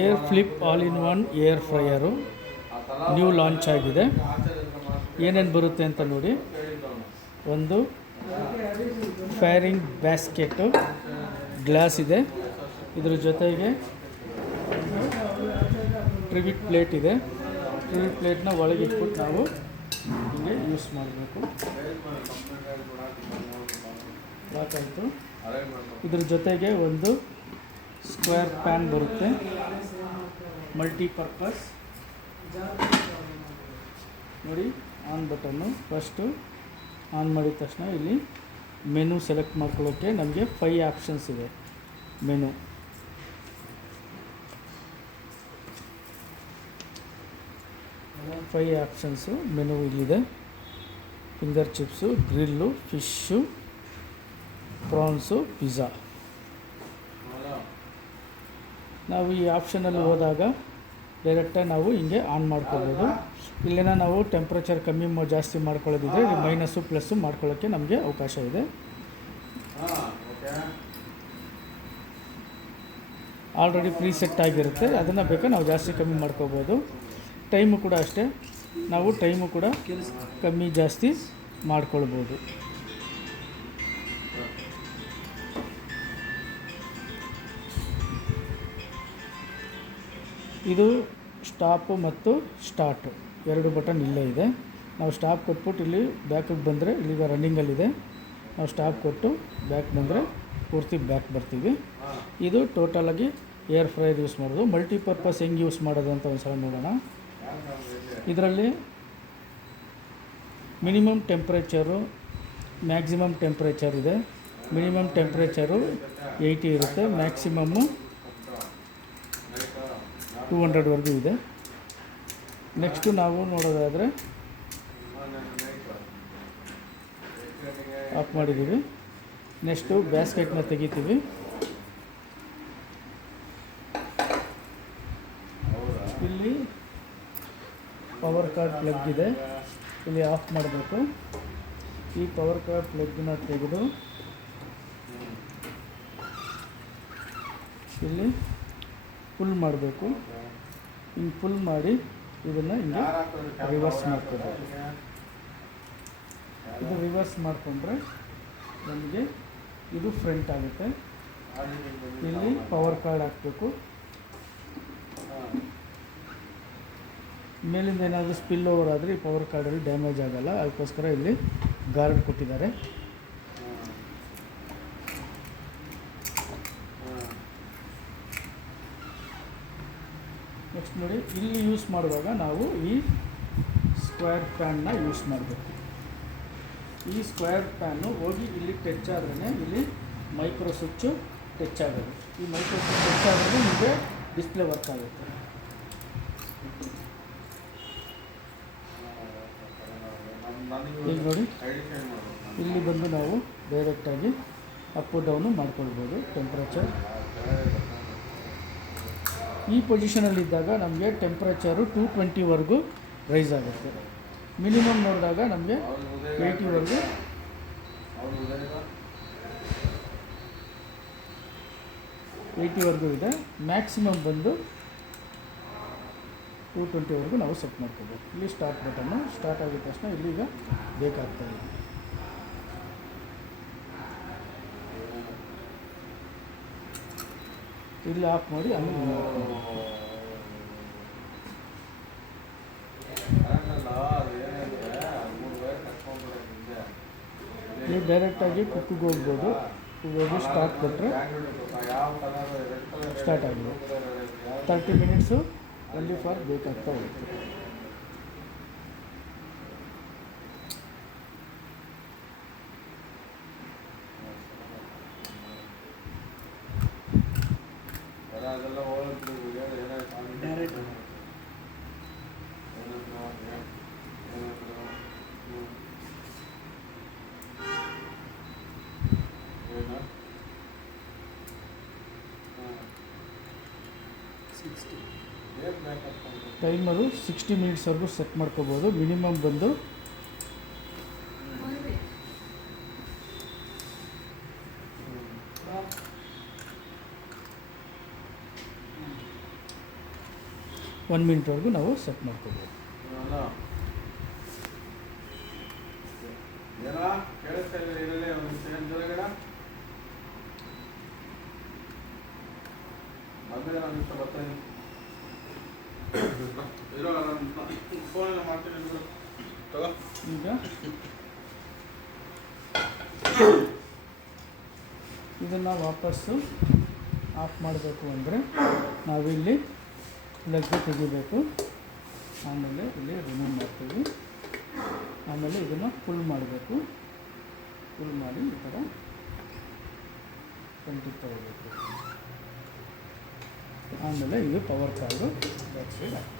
Air flip all in one air ಫ್ರೈಯರು new launch ಆಗಿದೆ. ಏನೇನು ಬರುತ್ತೆ ಅಂತ ನೋಡಿ. ಒಂದು ಫೈರಿಂಗ್ ಬ್ಯಾಸ್ಕೆಟು ಗ್ಲಾಸ್ ಇದೆ. ಇದ್ರ ಜೊತೆಗೆ ಟ್ರಿವಿಟ್ ಪ್ಲೇಟ್ ಇದೆ. ಟ್ರಿವಿಟ್ ಪ್ಲೇಟ್ನ ಒಳಗೆ ಇಟ್ಬಿಟ್ಟು ನಾವು ಹೀಗೆ ಯೂಸ್ ಮಾಡಬೇಕು. ಯಾಕಾಯಿತು. ಇದ್ರ ಜೊತೆಗೆ ಒಂದು ಸ್ಕ್ವೇರ್ ಪ್ಯಾನ್ ಬರುತ್ತೆ, ಮಲ್ಟಿಪರ್ಪಸ್. ನೋಡಿ, ಆನ್ ಬಟನ್ನು. ಫಸ್ಟು ಆನ್ ಮಾಡಿದ ತಕ್ಷಣ ಇಲ್ಲಿ ಮೆನು ಸೆಲೆಕ್ಟ್ ಮಾಡ್ಕೊಳ್ಳೋಕ್ಕೆ ನಮಗೆ 5 ಆಪ್ಷನ್ಸ್ ಇದೆ. ಮೆನು 5 ಆಪ್ಷನ್ಸು ಮೆನು ಇಲ್ಲಿದೆ. Finger chips, grill, fish, prawns, pizza. ನಾವು ಈ ಆಪ್ಷನಲ್ಲಿ ಹೋದಾಗ ಡೈರೆಕ್ಟಾಗಿ ನಾವು ಹಿಂಗೆ ಆನ್ ಮಾಡ್ಕೋಬೋದು. ಇಲ್ಲೇನ ನಾವು ಟೆಂಪ್ರೇಚರ್ ಕಮ್ಮಿ ಜಾಸ್ತಿ ಮಾಡ್ಕೊಳ್ಳೋದಿದ್ರೆ ಮೈನಸ್ಸು ಪ್ಲಸ್ಸು ಮಾಡ್ಕೊಳ್ಳೋಕ್ಕೆ ನಮಗೆ ಅವಕಾಶ ಇದೆ. ಆಲ್ರೆಡಿ ಪ್ರೀಸೆಟ್ ಆಗಿರುತ್ತೆ, ಅದನ್ನು ಬೇಕಾದ್ರೆ ನಾವು ಜಾಸ್ತಿ ಕಮ್ಮಿ ಮಾಡ್ಕೋಬೋದು. ಟೈಮು ಕೂಡ ಅಷ್ಟೇ, ನಾವು ಟೈಮು ಕೂಡ ಕಮ್ಮಿ ಜಾಸ್ತಿ ಮಾಡ್ಕೊಳ್ಬೋದು. ಇದು ಸ್ಟಾಪು ಮತ್ತು ಸ್ಟಾರ್ಟು 2 ಬಟನ್ ಇಲ್ಲೇ ಇದೆ. ನಾವು ಸ್ಟಾಪ್ ಕೊಟ್ಬಿಟ್ಟು ಇಲ್ಲಿ ಬ್ಯಾಕಿಗೆ ಬಂದರೆ ಇಲ್ಲಿಗ ರನ್ನಿಂಗಲ್ಲಿದೆ. ನಾವು ಸ್ಟಾಪ್ ಕೊಟ್ಟು ಬ್ಯಾಕ್ ಬಂದರೆ ಪೂರ್ತಿ ಬ್ಯಾಕ್ ಬರ್ತೀವಿ. ಇದು ಟೋಟಲಾಗಿ ಏರ್ ಫ್ರೈಯರ್ ಯೂಸ್ ಮಾಡೋದು. ಮಲ್ಟಿಪರ್ಪಸ್ ಹೆಂಗೆ ಯೂಸ್ ಮಾಡೋದು ಅಂತ ಒಂದು ಸಲ ನೋಡೋಣ. ಇದರಲ್ಲಿ ಮಿನಿಮಮ್ ಟೆಂಪ್ರೇಚರು, ಮ್ಯಾಕ್ಸಿಮಮ್ ಟೆಂಪ್ರೇಚರ್ ಇದೆ. ಮಿನಿಮಮ್ ಟೆಂಪ್ರೇಚರು 80 ಇರುತ್ತೆ, ಮ್ಯಾಕ್ಸಿಮಮ್ಮು 200ವರೆಗೂ ಇದೆ. ನೆಕ್ಸ್ಟು ನಾವು ನೋಡೋದಾದರೆ ಆಫ್ ಮಾಡಿದ್ದೀವಿ. ನೆಕ್ಸ್ಟು ಬ್ಯಾಸ್ಕೆಟ್ನ ತೆಗಿತೀವಿ. ಇಲ್ಲಿ ಪವರ್ ಕಾರ್ಡ್ ಪ್ಲಗ್ ಇದೆ, ಇಲ್ಲಿ ಆಫ್ ಮಾಡಬೇಕು. ಈ ಪವರ್ ಕಾರ್ಡ್ ಪ್ಲಗ್ನ ತೆಗೆದು ಇಲ್ಲಿ ಫುಲ್ ಮಾಡಬೇಕು. ಹಿಂಗೆ ಫುಲ್ ಮಾಡಿ ಇದನ್ನು ಹಿಂಗೆ ರಿವರ್ಸ್ ಮಾಡ್ಕೋಬೇಕು. ಇದು ರಿವರ್ಸ್ ಮಾಡಿಕೊಂಡ್ರೆ ನಮಗೆ ಇದು ಫ್ರಂಟ್ ಆಗುತ್ತೆ. ಇಲ್ಲಿ ಪವರ್ ಕಾರ್ಡ್ ಹಾಕಬೇಕು. ಮೇಲಿಂದ ಏನಾದರೂ ಸ್ಪಿಲ್ ಓವರ್ ಆದರೆ ಈ ಪವರ್ ಕಾರ್ಡಲ್ಲಿ ಡ್ಯಾಮೇಜ್ ಆಗೋಲ್ಲ, ಅದಕ್ಕೋಸ್ಕರ ಇಲ್ಲಿ ಗಾರ್ಡ್ ಕೊಟ್ಟಿದ್ದಾರೆ. ನೆಕ್ಸ್ಟ್ ನೋಡಿ, ಇಲ್ಲಿ ಯೂಸ್ ಮಾಡುವಾಗ ನಾವು ಈ ಸ್ಕ್ವೇರ್ ಪ್ಯಾನ್ನ ಯೂಸ್ ಮಾಡಬೇಕು. ಈ ಸ್ಕ್ವೇರ್ ಪ್ಯಾನು ಹೋಗಿ ಇಲ್ಲಿ ಟಚ್ ಆದ್ರೇ ಇಲ್ಲಿ ಮೈಕ್ರೋ ಸ್ವಿಚ್ಚು ಟಚ್ ಆಗೋದು. ಈ ಮೈಕ್ರೋ ಸ್ವಿಚ್ ಟಚ್ ಆದ್ರೆ ನಿಮಗೆ ಡಿಸ್ಪ್ಲೇ ವರ್ಕ್ ಆಗುತ್ತೆ. ಈಗ ನೋಡಿ, ಇಲ್ಲಿ ಬಂದು ನಾವು ಡೈರೆಕ್ಟಾಗಿ ಅಪ್ಪು ಡೌನು ಮಾಡ್ಕೊಳ್ಬೋದು ಟೆಂಪ್ರೇಚರ್. ಈ ಪೊಸಿಷನಲ್ಲಿದ್ದಾಗ ನಮಗೆ ಟೆಂಪ್ರೇಚರು 220ವರೆಗೂ ರೈಸ್ ಆಗುತ್ತೆ. ಮಿನಿಮಮ್ ನೋಡಿದಾಗ ನಮಗೆ 80ವರೆಗೂ ಇದೆ. ಮ್ಯಾಕ್ಸಿಮಮ್ ಬಂದು 220ವರೆಗೂ ನಾವು ಸೆಟ್ ಮಾಡ್ಕೋಬೇಕು. ಇಲ್ಲಿ ಸ್ಟಾರ್ಟ್ ಬಟನ್ನು ಸ್ಟಾರ್ಟ್ ಆಗಿದ ತಕ್ಷಣ ಇಲ್ಲಿಗ ಬೇಕಾಗ್ತಾಯಿದೆ. ಇಲ್ಲಿ ಆಫ್ ಮಾಡಿ ಆಮೇಲೆ ನೀವು ಡೈರೆಕ್ಟಾಗಿ ಕುಕ್ಕಿಗೆ ಹೋಗ್ಬೋದು. ಹೋಗಿ ಸ್ಟಾರ್ಟ್ ಕೊಟ್ಟರೆ ಸ್ಟಾರ್ಟ್ ಆಗಿದೆ. 30 ಮಿನಿಟ್ಸು ಅಲ್ಲಿ ಫಾರ್ ಬೇಕಾಗ್ತಾ ಹೋಗುತ್ತೆ. ಟೈಮರು 60 ಮಿನಿಟ್ಸ್ವರೆಗೂ ಸೆಟ್ ಮಾಡ್ಕೋಬೋದು. ಮಿನಿಮಮ್ ಬಂದು 1 ಮಿನಿಟ್ವರೆಗೂ ನಾವು ಸೆಟ್ ಮಾಡ್ಕೋಬೋದು. ಈಗ ಇದನ್ನು ವಾಪಸ್ಸು ಆಫ್ ಮಾಡಬೇಕು ಅಂದರೆ ನಾವಿಲ್ಲಿ ಪ್ಲಗ್ ತೆಗಿಬೇಕು. ಆಮೇಲೆ ಇಲ್ಲಿ ರಿಮೂವ್ ಮಾಡ್ತೀವಿ. ಆಮೇಲೆ ಇದನ್ನು ಫುಲ್ ಮಾಡಬೇಕು. ಫುಲ್ ಮಾಡಿ ಈ ಥರ ಕಂಟಿನ್ಯೂ ಹೋಗಬೇಕು. ಆಮೇಲೆ ಇದು ಪವರ್ ಕಾರ್ಡು ಬ್ಯಾಕ್ ಸೈಡ್ ಹಾಕಿ.